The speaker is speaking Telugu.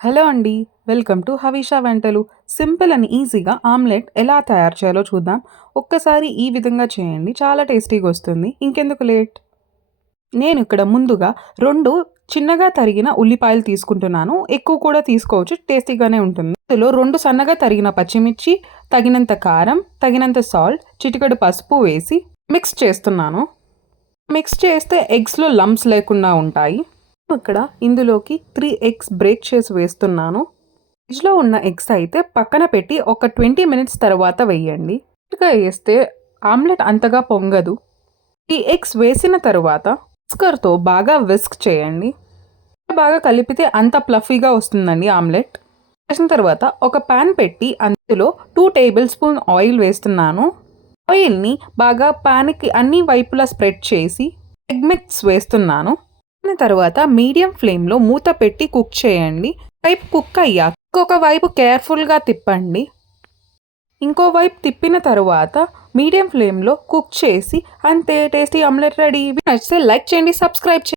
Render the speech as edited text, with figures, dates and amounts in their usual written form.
హలో అండి. వెల్కమ్ టు హవీషా వంటలు. సింపుల్ అండ్ ఈజీగా ఆమ్లెట్ ఎలా తయారు చేయాలో చూద్దాం. ఒక్కసారి ఈ విధంగా చేయండి. చాలా టేస్టీగా వస్తుంది. ఇంకెందుకు లేట్? నేను ఇక్కడ ముందుగా 2 చిన్నగా తరిగిన ఉల్లిపాయలు తీసుకుంటున్నాను. ఎక్కువ కూడా తీసుకోవచ్చు. టేస్టీగానే ఉంటుంది. ఇందులో 2 సన్నగా తరిగిన పచ్చిమిర్చి, తగినంత కారం, తగినంత సాల్ట్, చిటికెడు పసుపు వేసి మిక్స్ చేస్తున్నాను. మిక్స్ చేస్తే ఎగ్స్‌లో లంప్స్ లేకుండా ఉంటాయి. ఇక్కడ ఇందులోకి 3 ఎగ్స్ బ్రేక్ చేసి వేస్తున్నాను. ఫ్రిడ్జ్‌లో ఉన్న ఎగ్స్ అయితే పక్కన పెట్టి ఒక 20 మినిట్స్ తర్వాత వేయండి. ఇంకా వేస్తే ఆమ్లెట్ అంతగా పొంగదు. ఈ ఎగ్స్ వేసిన తరువాత విస్కర్‌తో బాగా విస్క్ చేయండి. బాగా కలిపితే అంత ఫ్లఫీగా వస్తుందండి ఆమ్లెట్. వేసిన తర్వాత ఒక పాన్ పెట్టి అందులో 2 టేబుల్ స్పూన్ ఆయిల్ వేస్తున్నాను. ఆయిల్‌ని బాగా పాన్‌కి అన్ని వైపులా స్ప్రెడ్ చేసి ఎగ్ మిక్స్ వేస్తున్నాను. తర్వాత మీడియం ఫ్లేమ్‌లో మూత పెట్టి కుక్ చేయండి. వైపు కుక్ అయ్యాక ఇంకొక వైపు కేర్‌ఫుల్‌గా తిప్పండి. ఇంకో వైపు తిప్పిన తరువాత మీడియం ఫ్లేమ్‌లో కుక్ చేసి అంతే, టేస్టీ ఆమ్లెట్ రెడీ. నచ్చితే లైక్ చేయండి, సబ్స్క్రైబ్ చేయండి.